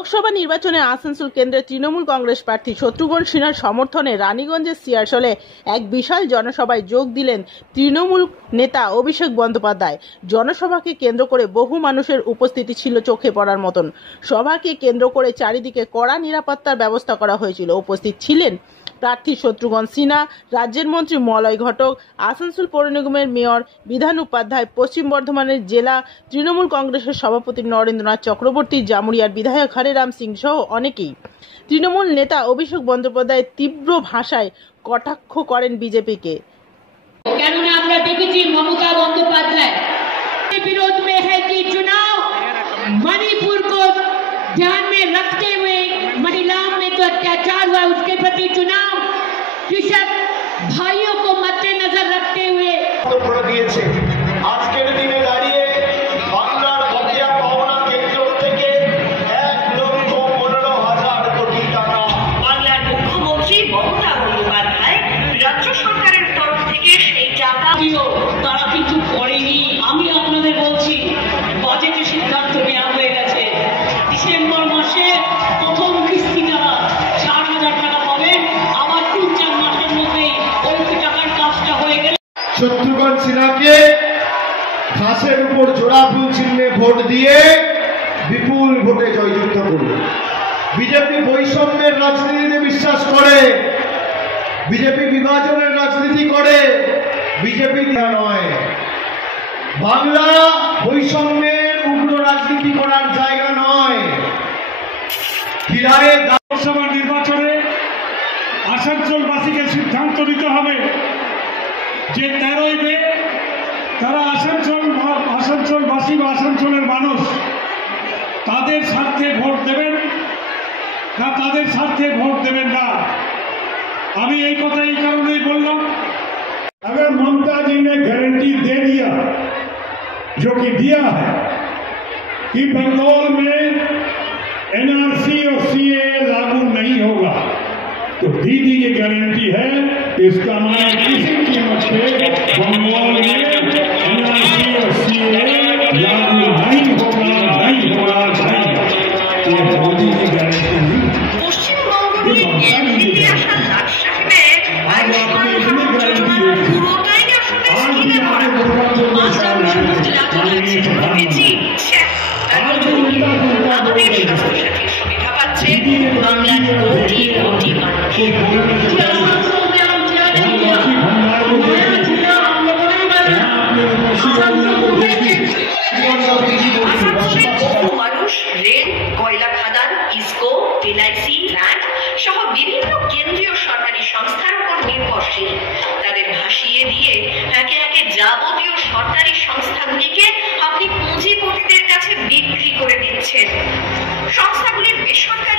লোকসভা নির্বাচনে আসানসোল কেন্দ্রের তৃণমূল কংগ্রেস প্রার্থী শত্রুঘ্ন সিনহার সমর্থনে রানীগঞ্জের সিয়ারশলে এক বিশাল জনসভায় যোগ দিলেন তৃণমূল নেতা অভিষেক বন্দ্যোপাধ্যায়। জনসভাকে কেন্দ্র করে বহু মানুষের উপস্থিতি ছিল চোখে পড়ার মতন। সভাকে কেন্দ্র করে চারিদিকে কড়া নিরাপত্তার ব্যবস্থা করা হয়েছিল। উপস্থিত ছিলেন প্রার্থী শত্রুঘ্ন সিনহা, রাজ্যের মন্ত্রী মলয় ঘটক, আসানসোল পৌর নিগমের মেয়র বিধান উপাধ্যায়, পশ্চিম বর্ধমানের জেলা তৃণমূল কংগ্রেসের সভাপতি নরেন্দ্রনাথ চক্রবর্তী, জামুরিয়ার বিধায়ক হরেরাম সিং সহ অনেকেই। তৃণমূল নেতা অভিষেক বন্দ্যোপাধ্যায় তীব্র ভাষায় কটাক্ষ করেন বিজেপিকে। কেননা আমরা দেখেছি মমতা বন্দ্যোপাধ্যায় विरोध में है कि चुनाव मणिपुर को ध्यान में रखते हुए महिलाओं में तो अत्याचार हुआ, उसके प्रति चुनाव कृषक भाइयों को मद्देनजर रखते हुए আজকের দিনে দাঁড়িয়ে বাংলার বকেয়া পাওনা কেন্দ্র থেকে 1,15,000 কোটি টাকা বাংলার মুখ্যমন্ত্রী মমতা বন্দ্যোপাধ্যায় রাজ্য সরকারের তরফ থেকে সেই টাকা তারা কিন্তু করেনি। আমি আপনাদের বলছি, বাজেটে সিদ্ধান্ত নেওয়া হয়ে গেছে। ডিসেম্বর মাসে প্রথম কিস্তি তারা 4,000 টাকা পাবেন। আবার 3-4 মাসের মধ্যেই ওই টাকার কাজটা হয়ে গেল। শত্রুঘ্ন সিনহাকে ঘাসের উপর জোড়া ফুল চিহ্নে ভোট দিয়ে বিপুল ভোটে জয়যুক্ত করুন। বিজেপি বৈষম্যের রাজনীতিতে বিশ্বাস করে, বিজেপি বিভাজনের রাজনীতি করে, বিজেপি নয়। বাংলা বৈষম্যের উগ্র রাজনীতি করার জায়গা নয়। বিহারের লোকসভা নির্বাচনে আসানসোলবাসীকে সিদ্ধান্ত নিতে হবে যে 13ই মে তারা আসানসোলবাসী বা আসানসোলের মানুষ তাদের স্বার্থে ভোট দেবেন না তাদের স্বার্থে ভোট দেবেন না। আমি এই কথা এই কারণেই বললাম, अगर ममता जी ने गारंटी दे दिया, जो कि दिया है, कि बंगाल में एनआरसी और सीए लागू नहीं होगा, तो दीदी ये गारंटी है कि इसका मतलब किसी कीमत पे बंगाल में एनआरसी और सीए लागू नहीं होगा, नहीं होगा, नहीं। ये मोदी की गारंटी नहीं। পশ্চিমবঙ্গে এমপিতে আসা লাট সাহেবের পুরোটাই আসলে আমাদের স্বাস্থ্যসাথীর সুবিধা পাচ্ছে বাংলার কোটি কোটি মানুষ। মানুষ রেল, কয়লা খাদান, ইস্কো, এলআইসি, ল্যান্ড সহ বিভিন্ন কেন্দ্রীয় সরকারি সংস্থার উপর নির্ভরশীল। তাদের ভাসিয়ে দিয়ে একে একে যাবতীয় সরকারি সংস্থাগুলিকে আপনি পুঁজিপতিদের কাছে বিক্রি করে দিচ্ছেন। সংস্থাগুলির বেসরকারি